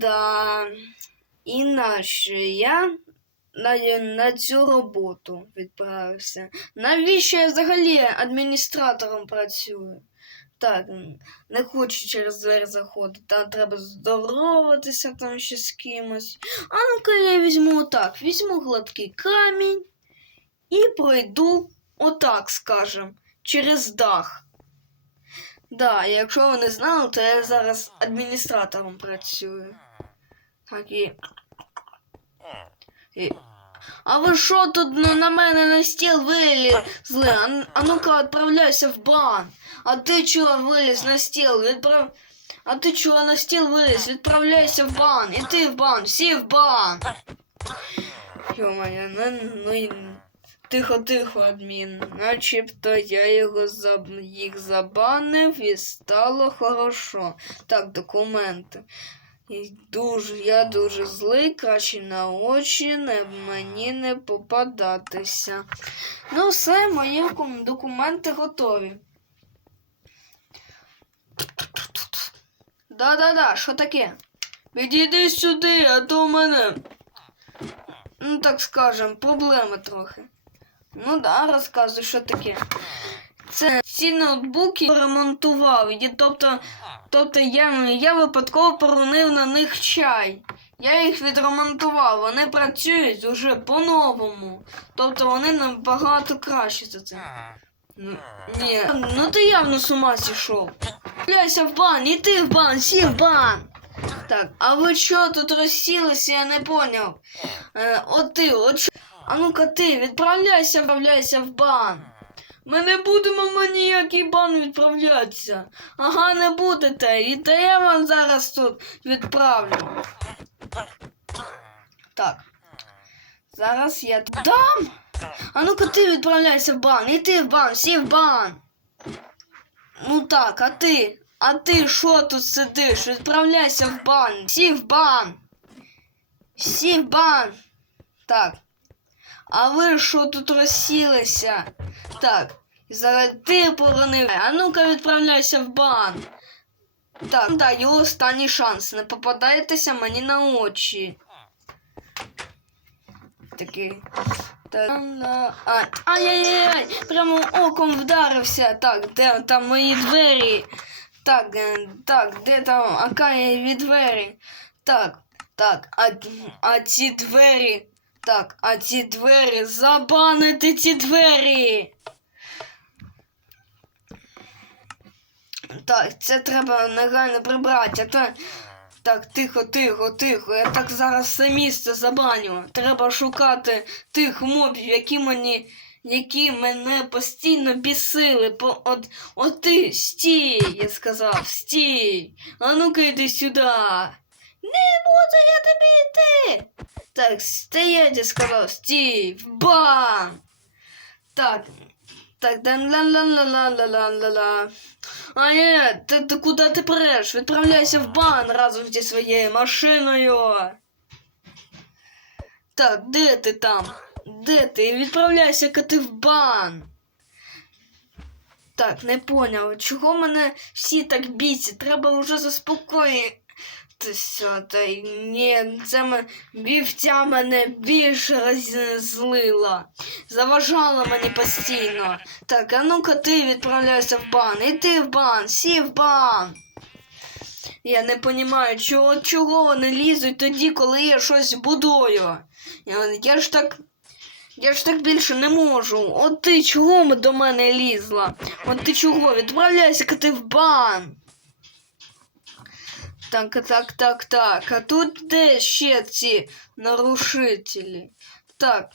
да. І нащо я на, на цю роботу відправився? Навіщо я взагалі адміністратором працюю? Так, не хочу через двері заходити, там треба здороватися там ще з кимось. А ну-ка я візьму отак, візьму гладкий камінь і пройду отак, скажем, через дах. Да, якщо ви не знали, то я зараз адміністратором працюю. Так і. А ви що тут на мене на стіл вилізли? А, а ну-ка відправляйся в бан. А ти чого виліз на стіл? Відправ... А ти чого на стіл виліз? Відправляйся в бан. І ти в бан, всі в бан. Йо-моє, ну, ну тихо, тихо, адмін. Начебто я його заб... їх забанив і стало хорошо. Так, документи. Дуже, я дуже злий, краще на очі не, мені не попадатися. Ну, все, мої документи готові. Да-да-да, що таке? Підійди сюди, а то у мене. Ну, так скажем, проблеми трохи. Ну да, розказуй, що таке. Це ці ноутбуки ремонтував. Тобто, тобто я, я випадково поронив на них чай. Я їх відремонтував, вони працюють уже по-новому. Тобто вони набагато краще за це. Ну, ні, ну ти явно з ума зійшов. Пляйся в бан, і ти в бан, всі в бан. Так, а ви що тут розсілися, я не поняв. Е, от ти, от що? А ну-ка ти, відправляйся, відправляйся в бан. Ми не будемо в ніякий бан відправлятися. Ага, не будете. І то я вам зараз тут відправлю. Так. Зараз я дам. А ну-ка ти відправляйся в бан. І ти в бан, всі в бан. Ну так, а ти? А ти що тут сидиш? Відправляйся в бан. Всі в бан. Всі в бан. Так. А ви що тут розсілися? Так. Зараз ти поронив. А ну-ка відправляйся в бан. Так, даю останній шанс. Не попадайтеся мені на очі. Такий. Так, на- Ай-яй-яй! Прямо оком вдарився. Так, де там мої двері? Так, е, так, де там акаєві двері? Так, так, а, а ці двері. Так, а ці двері. Забанити ці двері. Так, це треба негайно прибрати, а то. Так, тихо, тихо, тихо. Я так зараз все місце забаню. Треба шукати тих мобів, які мені. Які мене постійно бісили. По, от, от ти, стій, я сказав, стій. А ну-ка йди сюди. Не буду я тобі йти. Так, стоять, я сказав, стій, в бан. Так, так, дан ла ла ла ла ла ла ла ла А ні, ти, ти куди ти преш? Відправляйся в бан разом зі своєю машиною. Так, де ти там? Де ти? Відправляйся ка ти в бан. Так, не поняв, чого мене всі так бісять? Треба вже заспокоїтися. Та ні, це ме- вівця мене більше роззлила. Заважала мені постійно. Так, а ну-ка ти відправляйся в бан. І ти в бан, всі в бан. Я не розумію, чого, чого вони лізуть тоді, коли я щось будую. Я, я ж так. Я ж так більше не можу. От ти чого до мене лізла? От ти чого? Відправляйся ти в бан. Так, так, так, так. А тут де ще ці нарушителі? Так,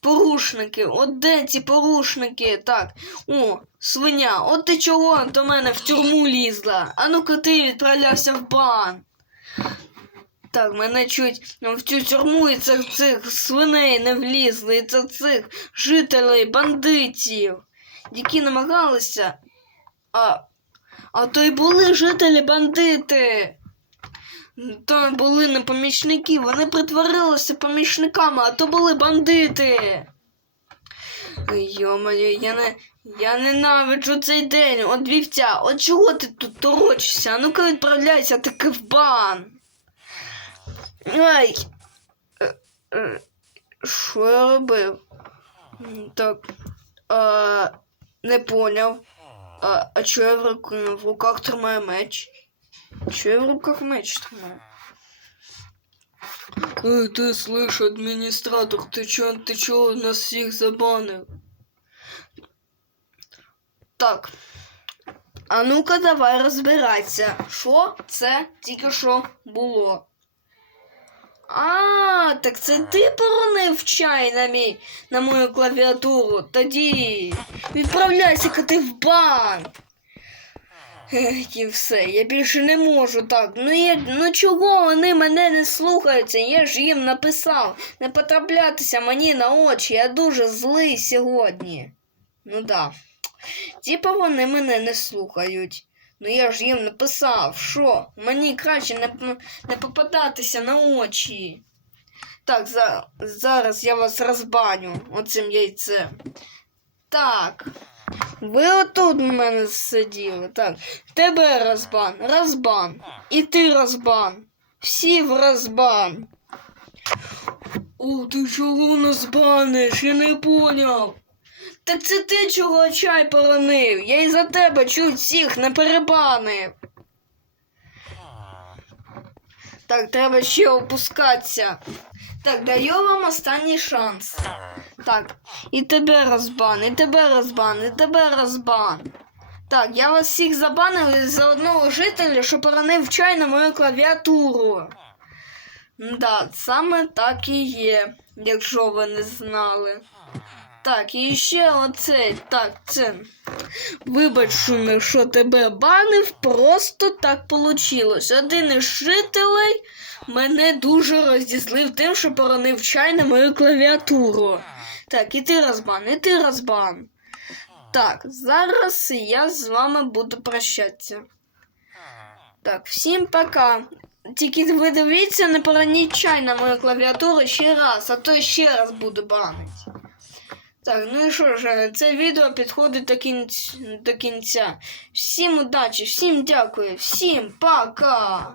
порушники. От де ці порушники? Так. О, свиня, от ти чого до мене в тюрму лізла? А ну-ка ти відправлявся в бан. Так, мене чуть в цю тюрму і цих, цих свиней не влізли, і це цих жителей, бандитів, які намагалися. А, а то й були жителі бандити. То були не помічники, вони притворилися помічниками, а то були бандити. Йо-моє, я не. Я ненавиджу цей день, от вівця, от чого ти тут торочишся? А ну-ка відправляйся таки в бан. Ай. Е, е, Що я робив? Так. А, не поняв. А, а чого я в руках тримаю меч? Чого я в руках меч тримаю? Эй, ты слышь, администратор, ты чё, ты чё нас всіх забанив? Так. А ну-ка давай розбиратися. Що це тільки що було? А, так це ти поронив чай на мій на мою клавіатуру. Тоді відправляйся-ка ти в банк. І все, я більше не можу так. Ну я ну чого вони мене не слухаються? Я ж їм написав не потраплятися мені на очі. Я дуже злий сьогодні. Ну да. Типа вони мене не слухають. Ну я ж їм написав, що мені краще не, не попадатися на очі. Так, за, зараз я вас розбаню оцим яйцем. Так. Ви отут в мене сиділи. Так. Тебе розбан, розбан. І ти розбан. Всі в розбан. О, ти чого нас баниш? Я не поняв. Так це ти чого чай поронив? Я і за тебе чуть всіх не перебанив. Так, треба ще опускатися. Так, даю вам останній шанс. Так, і тебе розбан, і тебе розбан, і тебе розбан. Так, я вас всіх забанив за одного жителя, що поранив чай на мою клавіатуру. Да, саме так і є, якщо ви не знали. Так, і ще оцей. Так, це. Вибач, що тебе банив, просто так получилось. Один із жителей мене дуже розізлив тим, що поронив чай на мою клавіатуру. Так, і ти розбан, і ти розбан. Так, зараз я з вами буду прощатися. Так, всім пока. Тільки ви дивіться, не пороніть чай на мою клавіатуру ще раз, а то ще раз буду банити. Так, ну і що ж, це відео підходить до кінця. До кінця. Всім удачі, всім дякую, всім пока!